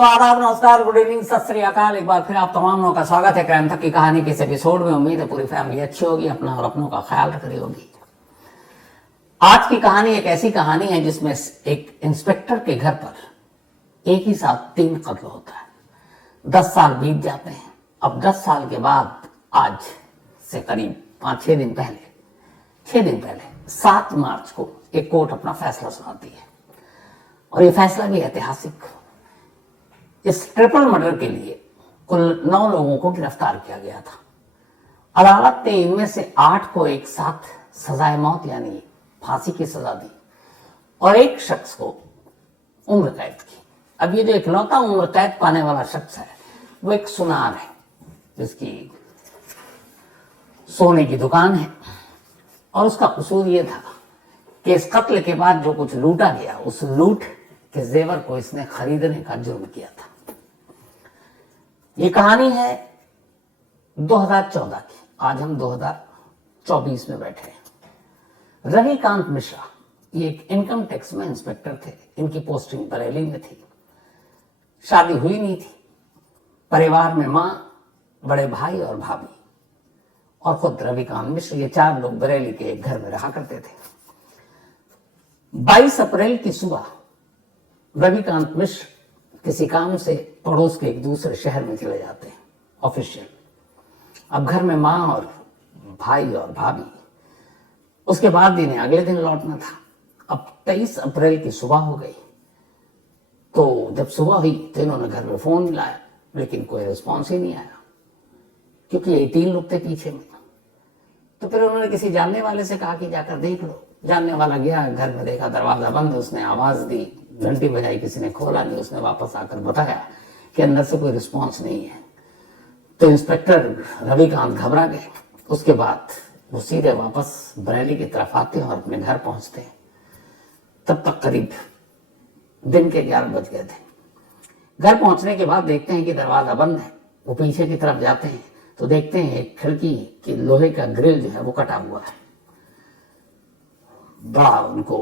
तो आदाब, नमस्कार, गुड इवनिंग, सत श्री अकाल। एक बार फिर आप तमाम लोगों का स्वागत है क्राइम तक की कहानी के इस एपिसोड में। उम्मीद है पूरी फैमिली अच्छी होगी, अपना और अपनों का ख्याल रख रही होगी। आज की कहानी एक ऐसी कहानी है जिसमें एक इंस्पेक्टर के घर पर एक ही साथ 3 कत्ल होता है। 10 साल बीत जाते हैं। अब 10 साल के बाद आज से करीब 5-6 दिन पहले 7 मार्च को एक कोर्ट अपना फैसला सुनाती है और ये फैसला भी ऐतिहासिक। इस ट्रिपल मर्डर के लिए कुल 9 लोगों को गिरफ्तार किया गया था। अदालत ने इनमें से 8 को एक साथ सजाए मौत यानी फांसी की सजा दी और एक शख्स को उम्र कैद की। अब ये जो इकलौता उम्र कैद पाने वाला शख्स है वो एक सुनार है जिसकी सोने की दुकान है और उसका कसूर ये था कि इस कत्ल के बाद जो कुछ लूटा गया उस लूट के जेवर को इसने खरीदने का जुर्म किया था। ये कहानी है 2014 की। आज हम 2024 में बैठे हैं। रविकांत मिश्रा ये एक इनकम टैक्स में इंस्पेक्टर थे। इनकी पोस्टिंग बरेली में थी। शादी हुई नहीं थी। परिवार में मां, बड़े भाई और भाभी और खुद रविकांत मिश्र, ये 4 लोग बरेली के एक घर में रहा करते थे। 22 अप्रैल की सुबह रविकांत मिश्र किसी काम से पड़ोस के एक दूसरे शहर में चले जाते हैं ऑफिशियल। अब घर में मां और भाई और भाभी। उसके बाद इन्हें अगले दिन लौटना था। अब 23 अप्रैल की सुबह हो गई। तो जब सुबह हुई तो इन्होंने घर में फोन मिलाया लेकिन कोई रिस्पॉन्स ही नहीं आया क्योंकि ये 3 लोग थे पीछे में। तो फिर उन्होंने किसी जानने वाले से कहा कि जाकर देख लो। जानने वाला गया, घर में देखा दरवाजा बंद। उसने आवाज दी, घंटी बजाई, किसी ने खोला नहीं। उसने वापस आकर बताया कि अंदर से कोई रिस्पॉन्स नहीं है। तो इंस्पेक्टर रविकांत घबरा गए। उसके बाद वो सीधे वापस बरेली की तरफ आते हैं और अपने घर पहुंचते हैं। तब तक करीब दिन के 11 बज गए थे। घर पहुंचने के बाद देखते हैं कि दरवाजा बंद है। वो पीछे की तरफ जाते हैं तो देखते हैं एक खिड़की की लोहे का ग्रिल जो है वो कटा हुआ है। बड़ा उनको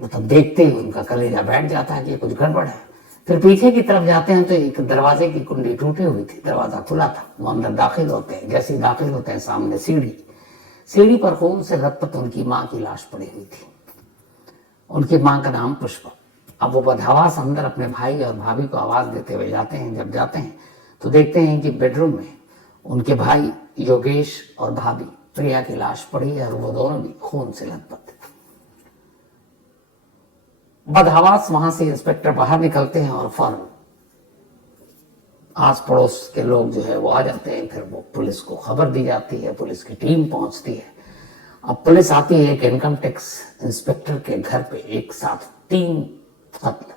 मतलब देखते ही उनका कलेजा बैठ जाता है कि कुछ गड़बड़ है। फिर पीछे की तरफ जाते हैं तो एक दरवाजे की कुंडी टूटी हुई थी। दरवाजा खुला था। वो अंदर दाखिल होते हैं। जैसे ही दाखिल होते हैं सामने सीढ़ी पर खून से लथपथ उनकी मां की लाश पड़ी हुई थी। उनकी मां का नाम पुष्पा। अब वो बदहवास अंदर अपने भाई और भाभी को आवाज देते हुए जाते हैं। जब जाते हैं तो देखते हैं कि बेडरूम में उनके भाई योगेश और भाभी प्रिया की लाश पड़ी है और वो दोनों भी खून से लथपथ। बदहवास वहां से इंस्पेक्टर बाहर निकलते हैं और फौरन आस पड़ोस के लोग जो है वो आ जाते हैं। फिर वो पुलिस को खबर दी जाती है। पुलिस की टीम पहुंचती है। अब पुलिस आती है एक इनकम टैक्स इंस्पेक्टर के घर पे एक साथ 3 कत्ल।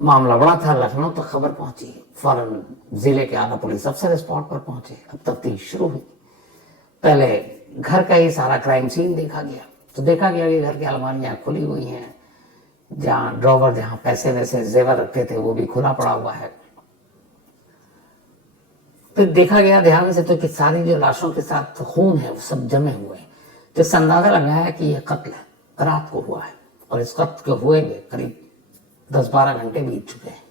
मामला बड़ा था। लखनऊ तक खबर पहुंची। फौरन जिले के आला पुलिस अफसर स्पॉट पर पहुंचे। अब तफ्तीश शुरू हुई। पहले घर का ही सारा क्राइम सीन देखा गया। तो देखा गया कि घर की अलमारियां खुली हुई हैं। जहां ड्रॉवर जहां पैसे वैसे जेवर रखते थे वो भी खुला पड़ा हुआ है। फिर देखा गया ध्यान से तो कि सारी जो लाशों के साथ खून है वो सब जमे हुए हैं। जिससे अंदाजा लगाया कि यह कत्ल रात को हुआ है और इस कत्ल के हुए करीब 10-12 घंटे बीत चुके हैं।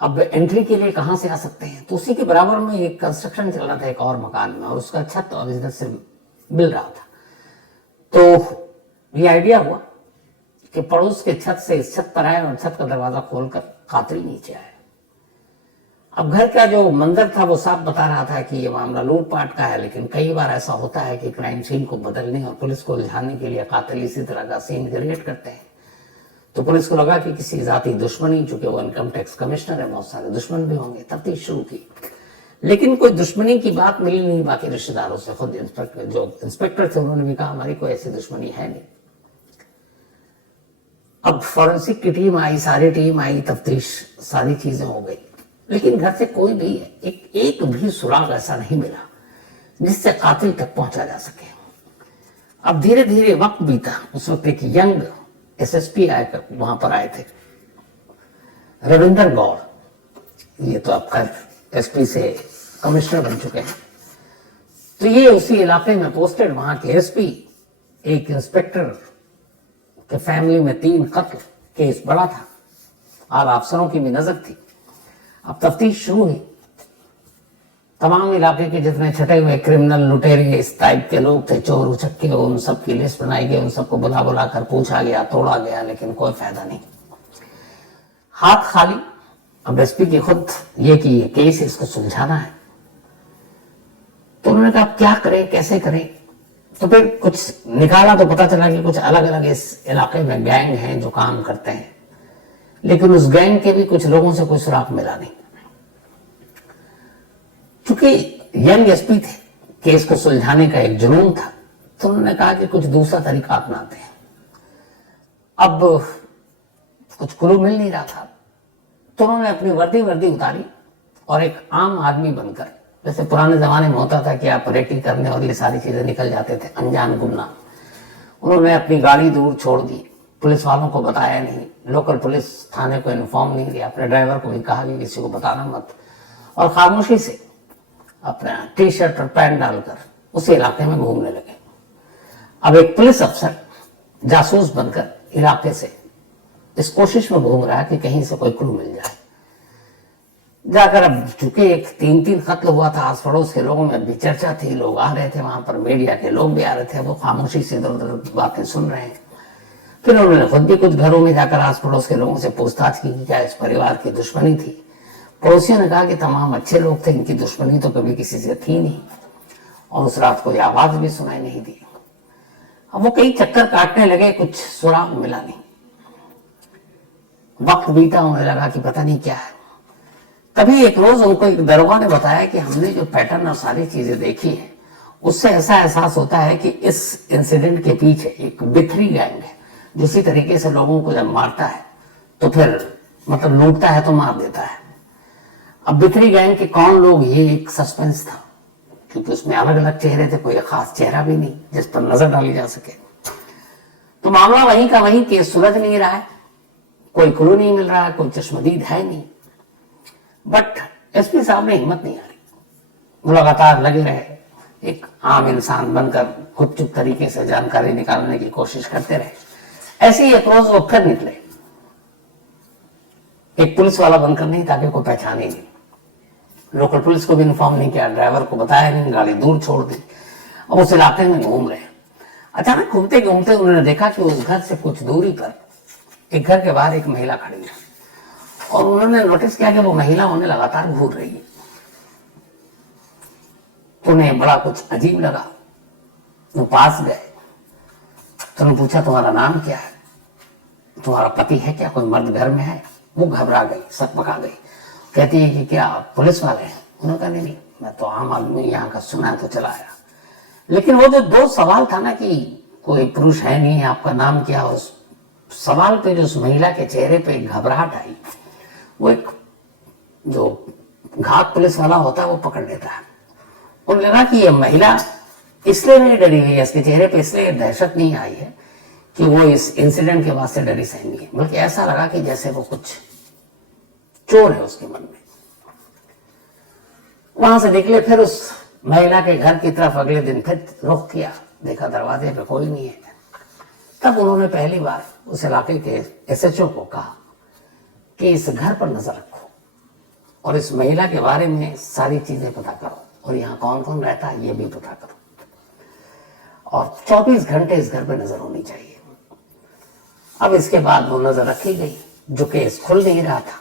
अब एंट्री के लिए कहां से आ सकते हैं? तो उसी के बराबर में एक कंस्ट्रक्शन चल रहा था एक और मकान में और उसका छत और इधर से मिल रहा था। तो ये आइडिया हुआ कि पड़ोस के छत से इस छत पर आए और छत का दरवाजा खोलकर कातिल नीचे आए। अब घर का जो मंजर था वो साफ बता रहा था कि ये मामला लूटपाट का है। लेकिन कई बार ऐसा होता है कि क्राइम सीन को बदलने और पुलिस को उलझाने के लिए कातिल इसी तरह का सीन क्रिएट करते हैं। तो पुलिस को लगा कि किसी जाति दुश्मनी, चूंकि वो इनकम टैक्स कमिश्नर है, बहुत सारे दुश्मन भी होंगे। तफ्तीश शुरू की लेकिन कोई दुश्मनी की बात मिली नहीं बाकी रिश्तेदारों से। खुद इंस्पेक्टर थे उन्होंने भी कहा हमारी कोई ऐसी दुश्मनी है नहीं। अब फॉरेंसिक की टीम आई, सारी टीम आई, तफ्तीश सारी चीजें हो गई लेकिन घर से कोई भी एक भी सुराग ऐसा नहीं मिला जिससे कातिल तक पहुंचा जा सके। अब धीरे धीरे वक्त बीता। उस वक्त एक यंग एसएसपी आकर वहां पर आए थे, रविंदर गौड़। ये तो अब खैर एसपी से कमिश्नर बन चुके हैं। तो ये उसी इलाके में पोस्टेड वहां के एसपी। एक इंस्पेक्टर के फैमिली में 3 कत्ल केस बड़ा था और अफसरों की भी नजर थी। अब तफ्तीश शुरू हुई। तमाम इलाके के जितने छटे हुए क्रिमिनल, लुटेरे, इस टाइप के लोग थे, चोर उचक्के, उन सब की लिस्ट बनाई गई, उन सबको बुला बुला कर पूछा गया, तोड़ा गया, लेकिन कोई फायदा नहीं, हाथ खाली। अब एसपी की खुद ये कि ये केस इसको सुलझाना है, तो उन्होंने कहा क्या करें, कैसे करें। तो फिर कुछ निकाला तो पता चला कि कुछ अलग अलग इस इलाके में गैंग हैं जो काम करते हैं, लेकिन उस गैंग के भी कुछ लोगों से कोई सुराग मिला नहीं। चूंकि यंग एसपी थे, केस को सुलझाने का एक जुनून था, तो उन्होंने कहा कि कुछ दूसरा तरीका अपनाते हैं। अब कुछ क्लू मिल नहीं रहा था, तो उन्होंने अपनी वर्दी उतारी और एक आम आदमी बनकर, जैसे पुराने जमाने में होता था कि आप रेकी करने और ये सारी चीजें निकल जाते थे अनजान गुमनाम, उन्होंने अपनी गाड़ी दूर छोड़ दी, पुलिस वालों को बताया नहीं, लोकल पुलिस थाने को इन्फॉर्म नहीं किया, अपने ड्राइवर को भी कहा कि किसी को बताना मत, और खामोशी से अपना टी शर्ट और पैंट डालकर उस इलाके में घूमने लगे। अब एक पुलिस अफसर जासूस बनकर इलाके से इस कोशिश में घूम रहा है कि कहीं से कोई क्लू मिल जाए। जाकर, अब चूंकि एक 3-3 कत्ल हुआ था, आस पड़ोस के लोगों में भी चर्चा थी, लोग आ रहे थे वहां पर, मीडिया के लोग भी आ रहे थे, वो खामोशी से इधर उधर बातें सुन रहे हैं। फिर उन्होंने खुद भी कुछ घरों में जाकर आस पड़ोस के लोगों से पूछताछ की कि क्या इस परिवार की दुश्मनी थी। पड़ोसियों ने कहा कि तमाम अच्छे लोग थे, इनकी दुश्मनी तो कभी किसी से थी नहीं, और उस रात कोई आवाज भी सुनाई नहीं दी। अब वो कई चक्कर काटने लगे, कुछ सुराग मिला नहीं। वक्त बीता, होने लगा कि पता नहीं क्या है। तभी एक रोज उनको एक दरोगा ने बताया कि हमने जो पैटर्न और सारी चीजें देखी है, उससे ऐसा एहसास होता है कि इस इंसिडेंट के पीछे एक बिथरी गैंग है, जो इसी तरीके से लोगों को जब मारता है तो फिर मतलब लूटता है तो मार देता है। अब बिथरी गैंग के कौन लोग, ये एक सस्पेंस था, क्योंकि उसमें अलग अलग चेहरे थे, कोई खास चेहरा भी नहीं जिस पर नजर डाली जा सके। तो मामला वहीं का वहीं, केस सुलझ नहीं रहा है, कोई क्लू नहीं मिल रहा है, कोई चश्मदीद है नहीं। बट एसपी साहब ने हिम्मत नहीं हारी, वो लगातार लगे रहे, एक आम इंसान बनकर गुपचुप तरीके से जानकारी निकालने की कोशिश करते रहे। ऐसे ही एक रोज वो फिर निकले, एक पुलिस वाला बनकर नहीं, ताकि कोई पहचाने नहीं, लोकल पुलिस को भी इन्फॉर्म नहीं किया, ड्राइवर को बताया नहीं, गाड़ी दूर छोड़ दी, और उस इलाके में घूम रहे। अचानक घूमते घूमते उन्होंने देखा कि उस घर से कुछ दूरी पर एक घर के बाहर एक महिला खड़ी है, और उन्होंने नोटिस किया कि वो महिला उन्हें लगातार घूर रही है। तो उन्हें बड़ा कुछ अजीब लगा, वो पास गए, तो उन्होंने पूछा तुम्हारा नाम क्या है, तुम्हारा पति है क्या, कोई मर्द घर में है। वो घबरा गई, सकपका गई, कहती है कि क्या पुलिस वाले हैं। उन्होंने कहा नहीं, मैं तो आम आदमी यहाँ का सुना है तो चला आया। लेकिन वो जो दो सवाल था ना कि कोई पुरुष है नहीं, आपका नाम क्या, उस सवाल पे जो उस महिला के चेहरे पे एक घबराहट आई, वो एक जो घात पुलिस वाला होता है वो पकड़ लेता है। उन्हें लगा कि ये महिला इसलिए नहीं डरी हुई है, इसके चेहरे पे इसलिए दहशत नहीं आई है कि वो इस इंसिडेंट के बाद से डरी सहमी है, बल्कि ऐसा लगा कि जैसे वो कुछ चोर है उसके मन में। वहां से निकले, फिर उस महिला के घर की तरफ अगले दिन फिर रुख किया, देखा दरवाजे पे कोई नहीं है। तब उन्होंने पहली बार उस इलाके के एसएचओ को कहा कि इस घर पर नजर रखो और इस महिला के बारे में सारी चीजें पता करो, और यहाँ कौन कौन रहता है ये भी पता करो, और 24 घंटे इस घर पर नजर होनी चाहिए। अब इसके बाद वो नजर रखी गई, जो केस खुल नहीं रहा था,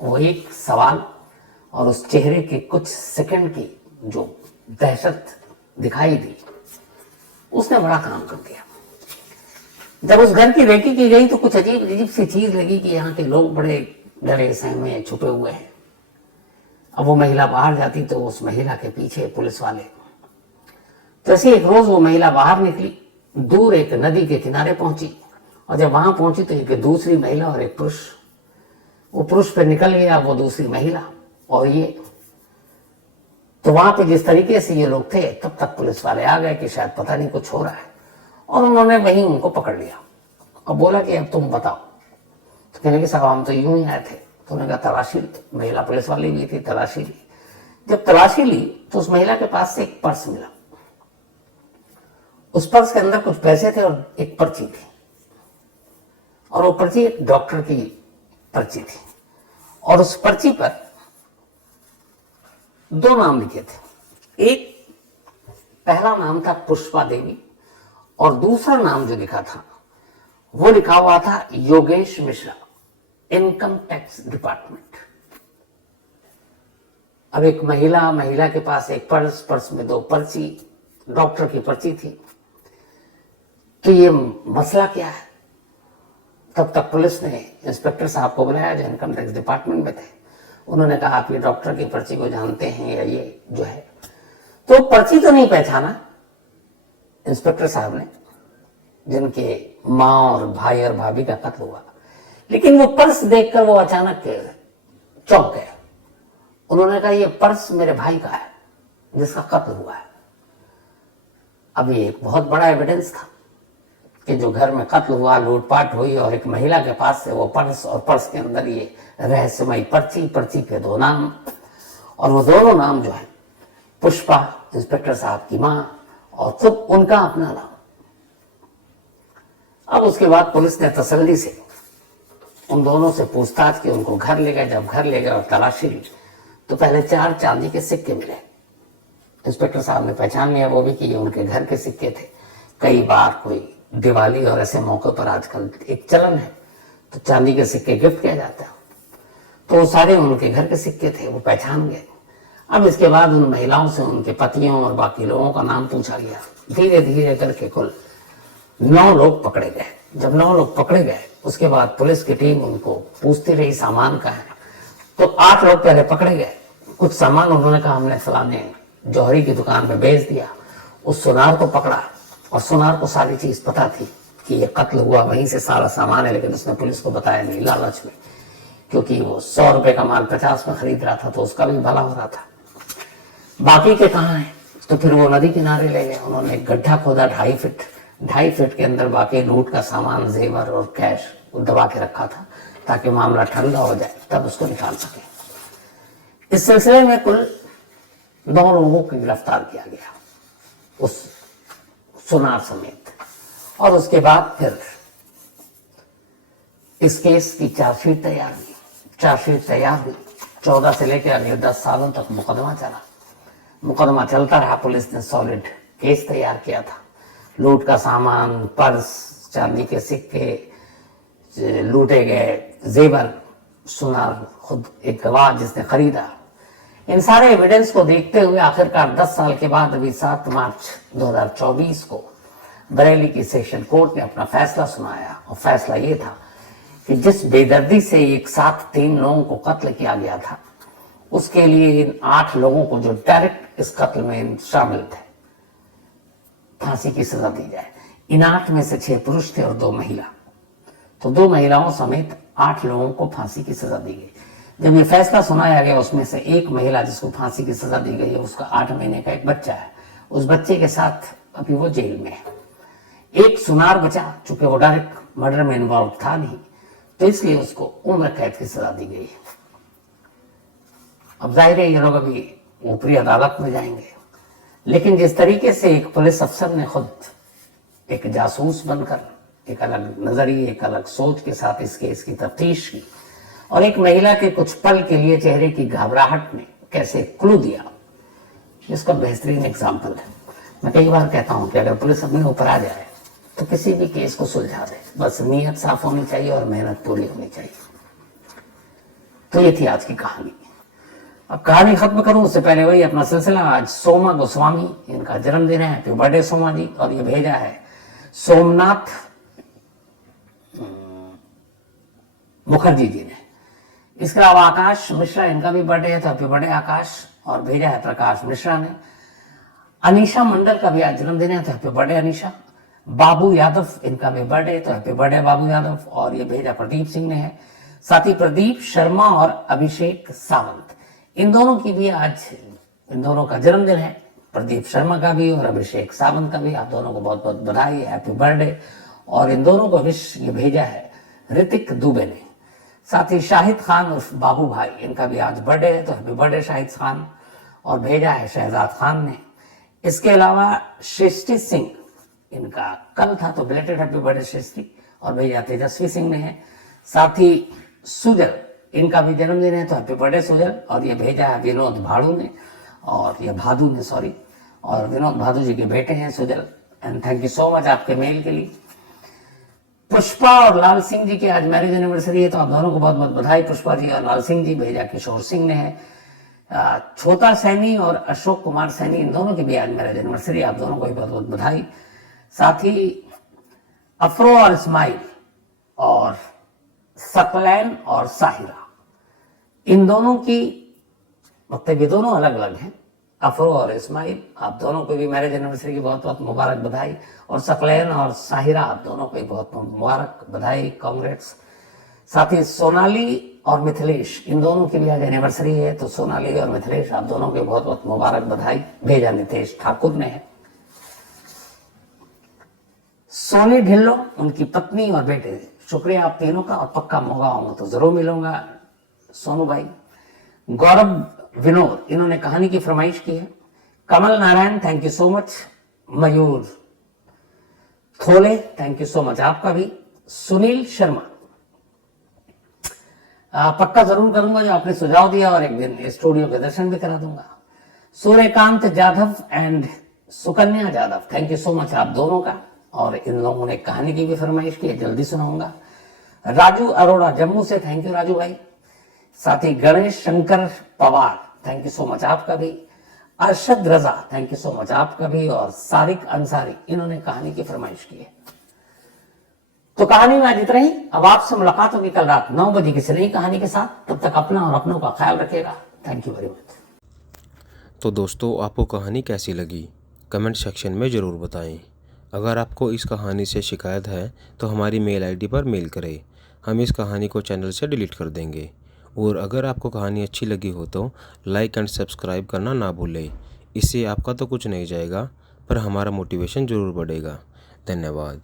वो एक सवाल और उस चेहरे के कुछ सेकंड की जो दहशत दिखाई दी, उसने बड़ा काम कर दिया। जब उस घर की रेकी की गई तो कुछ अजीब अजीब सी चीज लगी कि यहाँ के लोग बड़े डरे सहमे छुपे हुए हैं। अब वो महिला बाहर जाती तो उस महिला के पीछे पुलिस वाले। तो ऐसे एक रोज वो महिला बाहर निकली, दूर एक नदी के किनारे पहुंची, और जब वहां पहुंची तो एक दूसरी महिला और एक पुरुष, वो पुरुष पे निकल गया, वो दूसरी महिला और ये। तो वहां पे जिस तरीके से ये लोग थे, तब तक पुलिस वाले आ गए कि शायद पता नहीं कुछ हो रहा है, और उन्होंने वहीं उनको पकड़ लिया और बोला कि अब तुम बताओ। तो कहने के साहब हम तो यूं ही आए थे। तो उन्होंने कहा तलाशी, महिला पुलिस वाली भी थी, तलाशी ली। जब तलाशी ली तो उस महिला के पास से एक पर्स मिला, उस पर्स के अंदर कुछ पैसे थे और एक पर्ची थी, और वो पर्ची एक डॉक्टर की पर्ची थी और उस पर्ची पर 2 नाम लिखे थे। एक पहला नाम था पुष्पा देवी और दूसरा नाम जो लिखा था वो लिखा हुआ था Yogesh Mishra, income tax department. अब एक महिला के पास एक पर्स में 2 पर्ची, डॉक्टर की पर्ची थी। तो ये मसला क्या है? तब तक पुलिस ने इंस्पेक्टर साहब को बुलाया जो इनकम टैक्स डिपार्टमेंट में थे। उन्होंने कहा आप ये डॉक्टर की पर्ची को जानते हैं या ये जो है? तो पर्ची तो नहीं पहचाना इंस्पेक्टर साहब ने, जिनके माँ और भाई और भाभी का कत्ल हुआ, लेकिन वो पर्स देखकर वो अचानक चौंक गए। उन्होंने कहा ये पर्स मेरे भाई का है जिसका कत्ल हुआ है। अब ये एक बहुत बड़ा एविडेंस था कि जो घर में कत्ल हुआ, लूटपाट हुई और एक महिला के पास से वो पर्स और पर्स के अंदर ये रहस्यमयी पर्ची पे 2 नाम, और वो दोनों नाम जो है पुष्पा, इंस्पेक्टर साहब की मां, और खुद उनका अपना नाम। अब उसके बाद पुलिस ने तसल्ली से उन दोनों से पूछताछ की, उनको घर ले गए। जब घर ले गए और तलाशी ली तो पहले 4 चांदी के सिक्के मिले। इंस्पेक्टर साहब ने पहचान लिया वो भी कि ये उनके घर के सिक्के थे। कई बार कोई दिवाली और ऐसे मौके पर आजकल एक चलन है तो चांदी के सिक्के गिफ्ट किया जाता है, तो वो सारे उनके घर के सिक्के थे, वो पहचान गए। अब इसके बाद उन महिलाओं से उनके पतियों और बाकी लोगों का नाम पूछा गया। धीरे धीरे करके कुल 9 लोग पकड़े गए। जब 9 लोग पकड़े गए उसके बाद पुलिस की टीम उनको पूछती रही सामान का है, तो 8 लोग पहले पकड़े गए। कुछ सामान उन्होंने कहा हमने फलाने जौहरी की दुकान पे बेच दिया। उस सुनार को पकड़ा और सुनार को सारी चीज पता थी कि ये कत्ल हुआ वहीं से सारा सामान है, लेकिन उसने पुलिस को बताया नहीं, लालच में, क्योंकि वो 100 रुपए का माल 50 में खरीद रहा था तो उसका भी भला हो रहा था। बाकी के कहाँ हैं? तो फिर वो नदी किनारे ले गए। उन्होंने एक गड्ढा खोदा 2.5 फीट के अंदर बाकी लूट का सामान, जेवर और कैश दबा के रखा था ताकि मामला ठंडा हो जाए तब उसको निकाल सके। इस सिलसिले में कुल 9 लोगों को गिरफ्तार किया गया उस सुनार समेत। और उसके बाद फिर इस केस की चार्जशीट तैयार हुई। चार्जशीट तैयार हुई, 14 से लेकर अगले 10 सालों तक मुकदमा चला। मुकदमा चलता रहा। पुलिस ने सॉलिड केस तैयार किया था। लूट का सामान, पर्स, चांदी के सिक्के, लूटे गए जेवर, सुनार, खुद एक गवाह जिसने खरीदा, इन सारे एविडेंस को देखते हुए आखिरकार 10 साल के बाद अभी 7 मार्च 2024 को बरेली की सेशन कोर्ट ने अपना फैसला सुनाया। और फैसला ये था कि जिस बेदर्दी से एक साथ 3 लोगों को कत्ल किया गया था, उसके लिए इन 8 लोगों को जो डायरेक्ट इस कत्ल में शामिल थे, फांसी की सजा दी जाए। इन 8 में से 6 पुरुष थे और 2 महिला, तो 2 महिलाओं समेत 8 लोगों को फांसी की सजा दी गई। जब ये फैसला सुनाया गया उसमें से एक महिला जिसको फांसी की सजा दी गई है, उसका 8 महीने का एक बच्चा है। उस बच्चे के साथ अभी वो जेल में है। एक सुनार बचा, चूंकि वो डायरेक्ट मर्डर में इन्वॉल्व था नहीं, तो इसलिए उसको उम्र कैद की सजा दी गई है। अब जाहिर है ये लोग अभी ऊपरी अदालत में जाएंगे, लेकिन जिस तरीके से एक पुलिस अफसर ने खुद एक जासूस बनकर एक अलग नजरिए, एक अलग सोच के साथ इस केस की तफ्तीश की, और एक महिला के कुछ पल के लिए चेहरे की घबराहट ने कैसे क्लू दिया, इसका बेहतरीन एग्जाम्पल है। मैं कई बार कहता हूं कि अगर पुलिस अपने ऊपर आ जाए तो किसी भी केस को सुलझा दे, बस नीयत साफ होनी चाहिए और मेहनत पूरी होनी चाहिए। तो ये थी आज की कहानी। अब कहानी खत्म करूं उससे पहले वही अपना सिलसिला। आज सोमा गोस्वामी, इनका जन्मदिन है। हैप्पी बर्थडे सोमा जी। और ये भेजा है सोमनाथ मुखर्जी जी ने। इसके अलावा आकाश मिश्रा, इनका भी बर्थडे है, तो हैप्पी बर्थडे आकाश। और भेजा है प्रकाश मिश्रा ने। अनीशा मंडल का भी आज जन्मदिन है, तो हैप्पी बर्थडे अनीशा। बाबू यादव, इनका भी बर्थडे, तो हैप्पी बर्थडे बाबू यादव। और ये भेजा प्रदीप सिंह ने है। साथ ही प्रदीप शर्मा और अभिषेक सावंत, इन दोनों की भी आज, इन दोनों का जन्मदिन है, प्रदीप शर्मा का भी और अभिषेक सावंत का भी। आप दोनों को बहुत बहुत बधाई, हैप्पी बर्थडे। और इन दोनों को विश ये भेजा है ऋतिक दुबे ने। साथ ही शाहिद खान उर्फ बाबू भाई, इनका भी आज बर्थडे है, तो हैप्पी बर्थडे शाहिद खान। और भेजा है शहजाद खान ने। इसके अलावा सृष्टि सिंह, इनका कल था, तो बिलेटेड हैप्पी बर्थडे सृष्टि। और भेजा तेजस्वी सिंह ने है। साथ ही सुजल, इनका भी जन्मदिन है, तो हैप्पी बर्थडे सुजल। और ये भेजा है विनोद भादू ने, और ये भादू ने सॉरी, और विनोद भादू जी के बेटे हैं Sujal. And thank you so much आपके मेल के लिए। पुष्पा और लाल सिंह जी की आज मैरिज एनिवर्सरी है, तो आप दोनों को बहुत बहुत बधाई, पुष्पा जी और लाल सिंह जी। भेजा किशोर सिंह ने है। छोटा सैनी और अशोक कुमार सैनी, इन दोनों की भी आज मैरिज एनिवर्सरी, आप दोनों को भी बहुत बहुत बधाई। साथ ही अफरो और इस्माइल और सकलैन और साहिरा, इन दोनों की, मतलब ये दोनों अलग अलग हैं, अफरो और इस्माइल, आप दोनों को भी मैरिज एनिवर्सरी की बहुत बहुत मुबारक बधाई। और सकलैन और साहिरा, आप दोनों को भी बहुत बहुत मुबारक बधाई, कांग्रेट्स। साथ ही सोनाली और मिथिलेश, इन दोनों की भी आज एनिवर्सरी है, तो सोनाली और मिथिलेश, आप दोनों को बहुत बहुत मुबारक बधाई। भेजा नितेश ठाकुर ने है। सोनी ढिल्लो, उनकी पत्नी और बेटे, शुक्रिया आप तीनों का, और पक्का मौका होगा तो जरूर मिलूंगा सोनू भाई। गौरव विनोद, इन्होंने कहानी की फरमाइश की है। Kamal Narayan, thank you so much. Mayur Thole, thank you so much आपका भी। सुनील शर्मा, पक्का जरूर करूंगा जो आपने सुझाव दिया, और एक दिन स्टूडियो के दर्शन भी करा दूंगा। Suryakant Jadhav and Sukanya Jadhav, thank you so much आप दोनों का, और इन लोगों ने कहानी की भी फरमाइश की है, जल्दी सुनाऊंगा। राजू अरोड़ा जम्मू से, थैंक यू राजू भाई। साथ ही Ganesh Shankar Pawar, thank you so much आपका भी। Arshad Raza, thank you so much आपका भी। और सारिक अंसारी, इन्होंने कहानी की फरमाइश की है। तो कहानी में आज इतना ही। अब आपसे मुलाकात होगी कल रात 9 बजे किसी नई कहानी के साथ। तब तक अपना और अपनों का ख्याल रखिएगा। Thank you very much. तो दोस्तों, आपको कहानी कैसी लगी कमेंट सेक्शन में ज़रूर बताएं। अगर आपको इस कहानी से शिकायत है तो हमारी मेल आईडी पर मेल करें, हम इस कहानी को चैनल से डिलीट कर देंगे। और अगर आपको कहानी अच्छी लगी हो तो लाइक एंड सब्सक्राइब करना ना भूलें। इससे आपका तो कुछ नहीं जाएगा, पर हमारा मोटिवेशन ज़रूर बढ़ेगा। धन्यवाद।